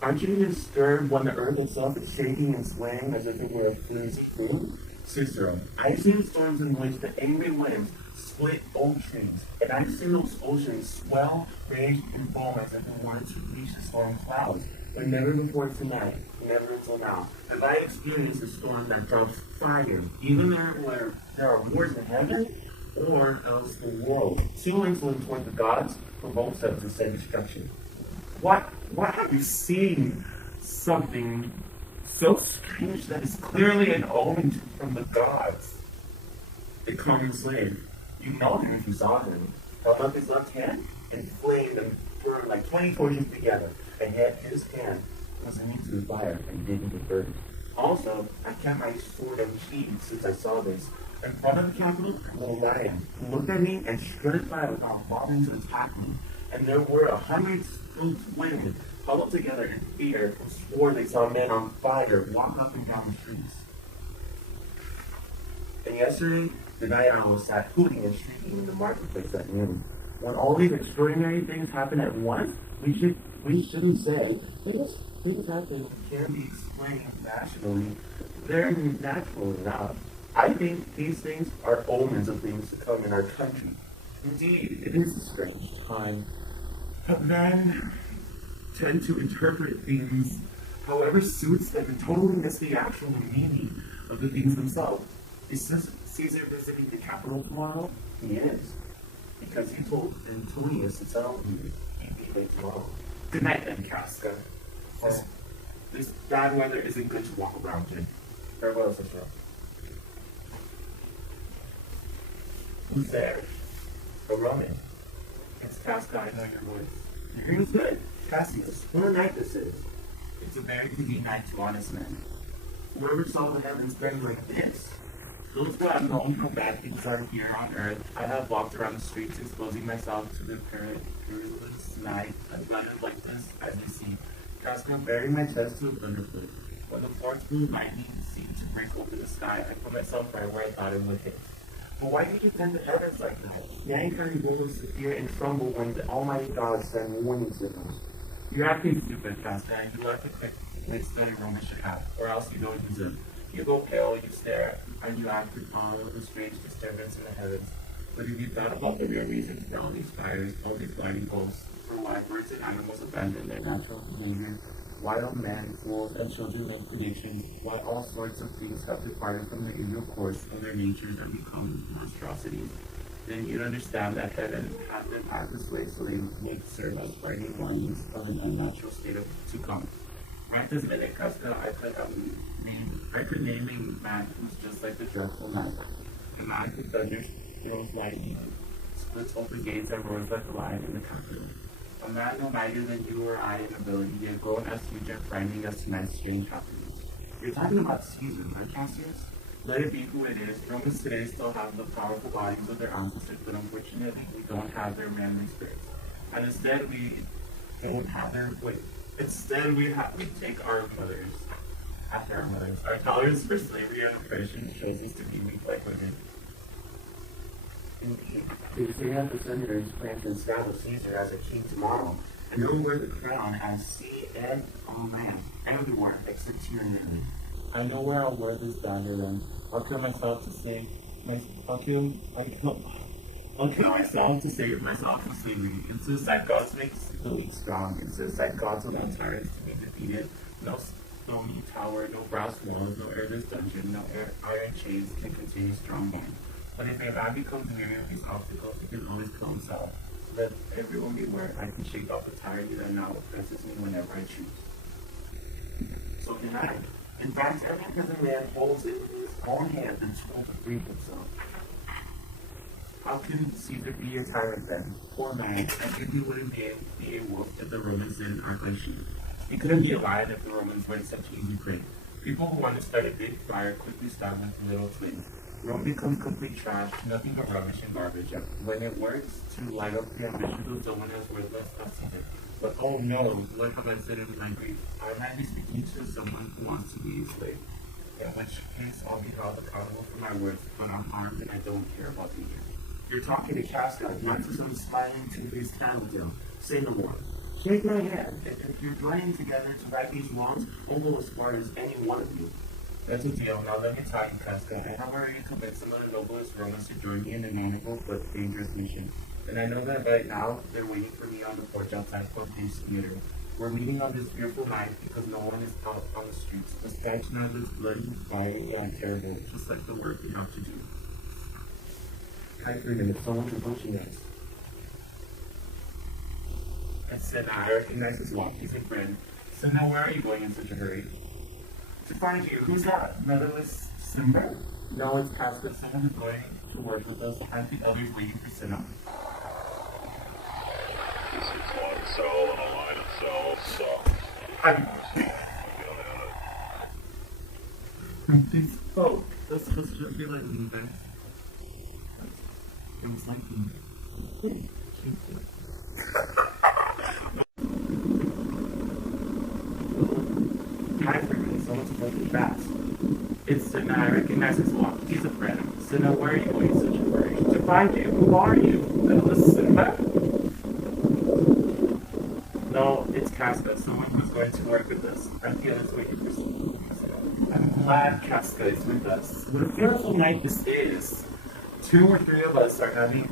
Aren't you disturbed when the earth itself is shaking and swaying as if it were a flimsy food? Cicero, I've seen storms in which the angry winds split oceans, and I've seen those oceans swell, rage, and foam as if it wanted to reach the storm clouds. But never before tonight, never until now, have I experienced a storm that drops fire, even where there are wars in heaven, or else the world, too insolent toward the gods, provokes them to send destruction. What have you seen? Something so strange that is clearly an omen from the gods. The common slave. You know him if you saw him. Held up his left hand and flamed and burned like 20 torches together. And his hand was into the fire and didn't get burned. Also, I kept my sword unsheathed since I saw this. In front of the Capitol, a little lion looked at me and strutted by without bothering to attack me. And there were 100 spooked women huddled together in fear and swore they saw men on fire walk up and down the streets. And yesterday, the night owl sat hooting and shrieking in the marketplace at noon. When all these extraordinary things happen at once, we shouldn't say things happen can't be explained rationally. They're natural enough. I think these things are omens of things to come in our country. Indeed, it is a strange time. But men tend to interpret things however suits them and totally miss the actual meaning of the things themselves. Is Caesar visiting the capital tomorrow? He is. Because he told Antonius to tell him he'd be late tomorrow. Good night then, Casca. This bad weather isn't good to walk around in. Farewell, Cicero. Who's there? A Roman. It's Casca, I know your voice. Your hearing's good. Cassius, what a night this is. It's a very busy night to honest men. Whoever saw the heavens burning like this? Those who have known how bad things are here on earth, I have walked around the streets exposing myself to the perilous night, unblinded like this, as you see. Casca bearing my chest to a thunderfoot. When the forest blue lightning seemed to break over the sky, I put myself right where I thought it would hit. But why did you tend the heavens like that? The anchor goes to fear and tremble when the Almighty God sends warning signals. You're acting stupid, Casca, and you lack the quick wits that a Roman should have, or else you don't use it. You go pale, you stare, and you act upon a strange disturbance in the heavens. But if you thought about the real reasons for all these fires, all these blinding bolts, for why birds and animals abandon their natural behavior, wild men, fools, and children make predictions, why all sorts of things have departed from the usual course of their natures and become monstrosities, then you'd understand that heaven had them act this way so they would serve as guardian warnings of an unnatural state to come. Right this minute, Casca, I could name a man who's just like the dreadful night. A man who thunders, throws lightning, splits open gates, and roars like a lion in the capital. A man no mightier than you or I in ability, yet grown as huge and frightening as tonight's strange happenings. You're talking about Caesar, right, Cassius? Let it be who it is. Romans today still have the powerful bodies of their ancestors, but unfortunately we don't have their manly spirits. And instead we don't have their Instead we take our mothers after our mothers. Our tolerance for slavery and oppression shows us to be weak like women. Indeed, they say that the senators plan to establish Caesar as a king tomorrow, and he'll wear the crown as sea and on land, everywhere except here in Italy. I know where I'll wear this dagger then. I'll kill myself to save myself from slavery. In suicide, gods make the weak strong. In suicide, gods allow tyrants to be defeated. No stony tower, no brass walls, no airless dungeon, no iron chains can contain a strong man. But if a man becomes weary of these obstacles, he can always kill himself. Let everyone beware. I can shake off the tyranny that now oppresses me whenever I choose. So can I. In fact, every prison man holds it in his own hand and told to free himself. How can Caesar be a tyrant then? Poor man, and if he wouldn't be a wolf if the Romans didn't act like sheep. He couldn't be a lion if the Romans weren't such easy prey. People who want to start a big fire quickly start with little flames. Rome becomes complete trash, nothing but rubbish and garbage. When it works to light up the ambitions of someone as worthless as Caesar. But oh no, what have I said in my grief? I might be speaking to someone who wants to be a slave. In which case I'll be held accountable for my words, but I'm armed and I don't care about the year. You're talking to Casca, not to some smiling two-faced tattletale. Say no more. Shake my hand. If you're joining together to right these wrongs, we'll go as far as any one of you. That's a deal. Now let me tell you, Casca. I have already convinced some of the noblest Romans to join me in an honorable but dangerous mission. And I know that right now they're waiting for me on the porch outside Corpus Theater. We're meeting on this fearful night because no one is out on the streets. The sky tonight is bloody, fiery, and terrible, just like the work we have to do. Hi, Freeman. If someone's approaching us. And Senna, I recognize his walk. He's a friend. Senna, where are you going in such a hurry? To find you. Who's that? Motherless Simba? No, it's Casca. Someone is going to work with us, and the others waiting for Senna. This is one cell and a line of cells, so... They spoke. This was just like leaving. It was like leaving. Hi, Freeman. Someone's approaching fast. It's Senna. I recognize his walk. He's a friend. Senna, where are you going in such a hurry? To find you. Who are you? Little Simba? No, it's Casca. Someone who's going to work with us. I'm feeling waiting for someone. I'm glad Casca is with us. What a beautiful night this is. 2 or 3 of us are having,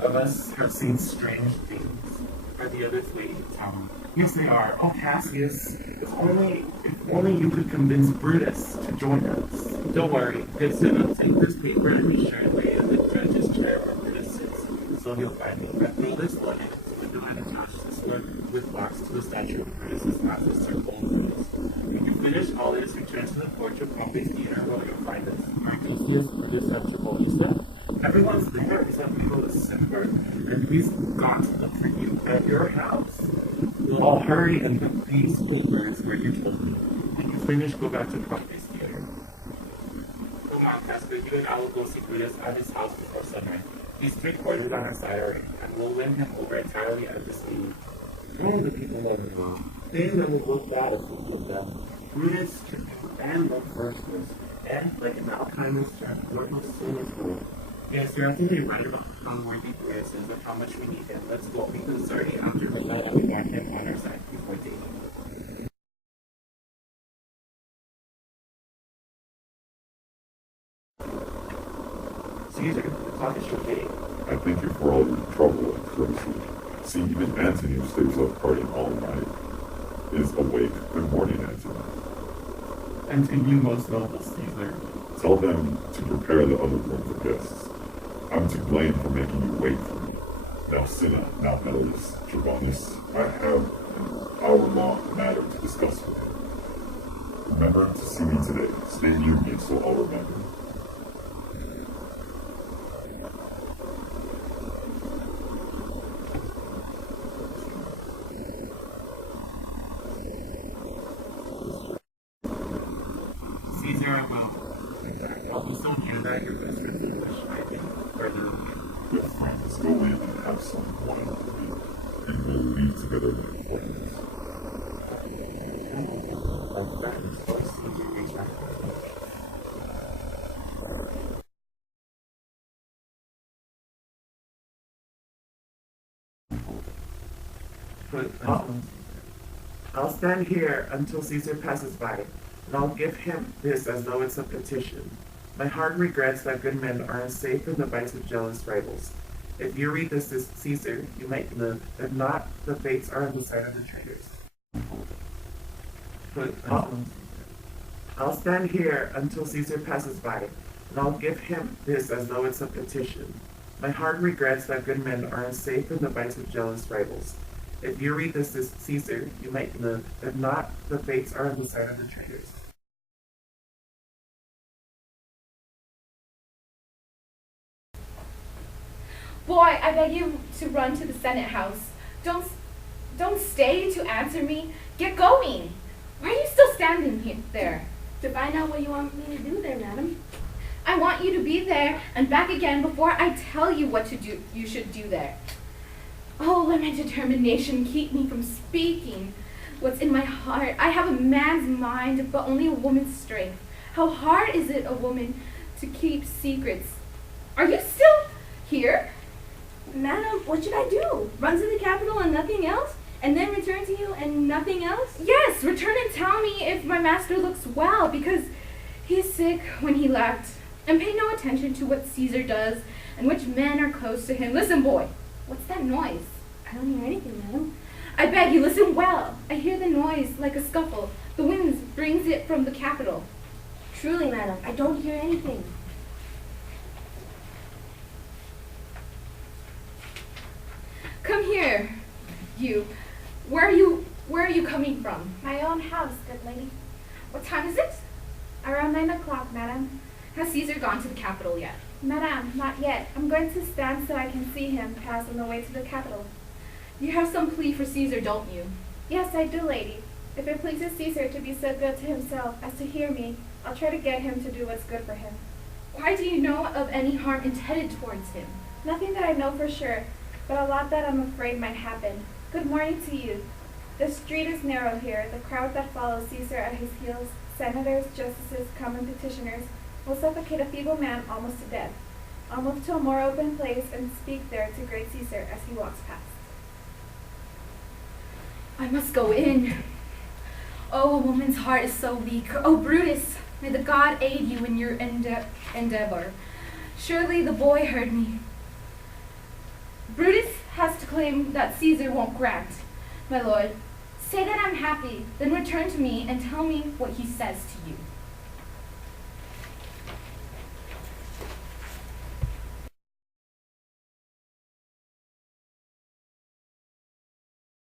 have seen strange things. Are the others waiting to tell me? Yes, they are. Oh, Cassius, if only you could convince Brutus to join us. Don't worry. Good Senna, take this paper and be sure to lay it in the judge's chair where Brutus sits. So he'll find me. I feel this one window and attach this one with blocks to the statue of Brutus' massive circle of Brutus. When you finish all this, return to the porch of Pompey's theater where you'll find us. Marcus, Brutus, and Tripolius. Everyone's there except Nicholas Simber, and we've got to look for you at your house. We'll all hurry and put these papers where you told me. When you finish, go back to Pompey's theater. Come on, Casper, you and I will go see Brutus at his house before sunrise. He's 3 quarters on our side already, and we'll win him over entirely at this meeting. All of the people never know. They never look bad if we give them. Brutus, and look first, and like an alchemist, Lord will soon is good. Yes, you're absolutely right about how worthy Brutus is and how much we need him. Let's go, because it's already after midnight and we want him on our side before dating. Caesar, the clock is showing. I thank you for all your trouble and courtesy. See, even Antony, who stays up partying all night, is awake. Good morning, Antony. And to you, most noble Caesar. Tell them to prepare the other room for guests. I'm to blame for making you wait for me. Now, Cinna, now Melodus, Gervanus, I have an hour-long matter to discuss with you. Remember to see me today. Stay near me so I'll remember. Caesar, I will. I'll be so near that your best friend's English, I think, further away. Good friends, go in and have some wine with me, and we'll leave together like friends. Like friends, or Caesar reached out. But I'll stand here until Caesar passes by, and I'll give him this as though it's a petition. My heart regrets that good men are unsafe in the bites of jealous rivals. If you read this as Caesar, you might live. If not, the fates are on the side of the traitors. But I'll stand here until Caesar passes by, and I'll give him this as though it's a petition. My heart regrets that good men are unsafe in the bites of jealous rivals. If you read this as Caesar, you might live. If not, the fates are on the side of the traitors. Boy, I beg you to run to the Senate House. Don't stay to answer me. Get going. Why are you still standing there? To find out what you want me to do there, madam. I want you to be there and back again before I tell you what to do. You should do there. Oh, let my determination keep me from speaking what's in my heart. I have a man's mind, but only a woman's strength. How hard is it, a woman, to keep secrets? Are you still here? Madam, what should I do? Run to the Capitol and nothing else? And then return to you and nothing else? Yes, return and tell me if my master looks well, because he's sick when he left. And pay no attention to what Caesar does and which men are close to him. Listen, boy, what's that noise? I don't hear anything, madam. I beg you, listen well. I hear the noise like a scuffle. The wind brings it from the capital. Truly, madam, I don't hear anything. Come here, you. Where are you coming from? My own house, good lady. What time is it? Around 9 o'clock, madam. Has Caesar gone to the capital yet? Madam, not yet. I'm going to stand so I can see him pass on the way to the capital. You have some plea for Caesar, don't you? Yes, I do, lady. If it pleases Caesar to be so good to himself as to hear me, I'll try to get him to do what's good for him. Why do you know of any harm intended towards him? Nothing that I know for sure, but a lot that I'm afraid might happen. Good morning to you. The street is narrow here. The crowd that follows Caesar at his heels, senators, justices, common petitioners, will suffocate a feeble man almost to death. I'll move to a more open place and speak there to great Caesar as he walks past. I must go in. Oh, a woman's heart is so weak. Oh, Brutus, may the god aid you in your endeavor. Surely the boy heard me. Brutus has to claim that Caesar won't grant. My lord, say that I'm happy, then return to me and tell me what he says to you.